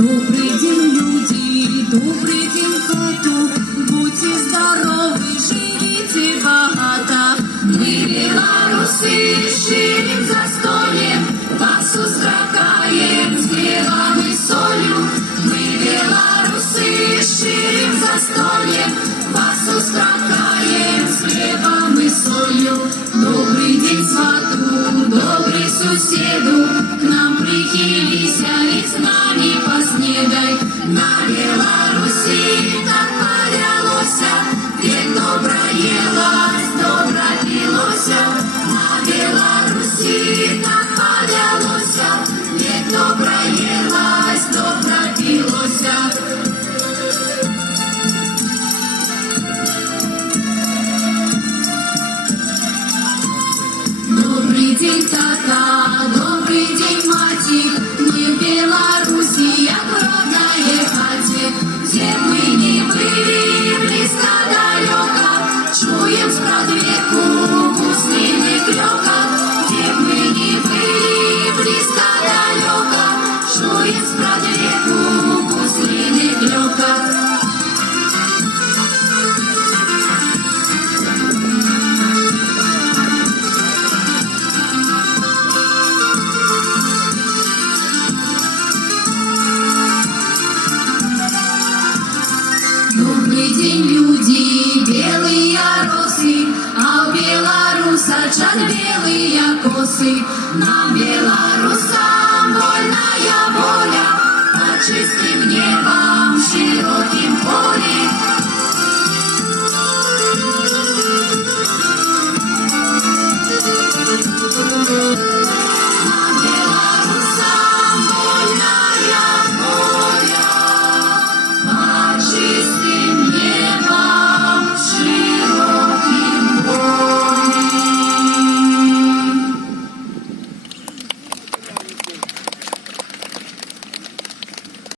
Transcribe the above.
Добрый день, люди, добрый день, хату, будьте здоровы, живите богато. Мы, белорусы, ширим застольем, вас устрагаем с хлебом и солью. Мы, белорусы, ширим застольем, вас устрагаем с хлебом и солью. Добрый день, свату, добрый суседу, к нам прихилися и с нами поснедай. На Беларуси так повелося, век добра елась, добра пилося. На Беларуси так повелося, век добра елась, добра пилося. Добрый день, тата, добрый день, мати, мы в Беларуси, як в родной хате. Где мы не были, близко, далеко, чуем спрадвеку гуслиный клёкот. Где мы не были, близко, далеко, чуем спрадвеку гуслиный клёкот. Добрый день, люди, белые росы, а у белорусочек белые косы. Нам, белорусам, вольная воля, под чистым небом, широким полем. Нам, белорусам, вольная воля, под чистым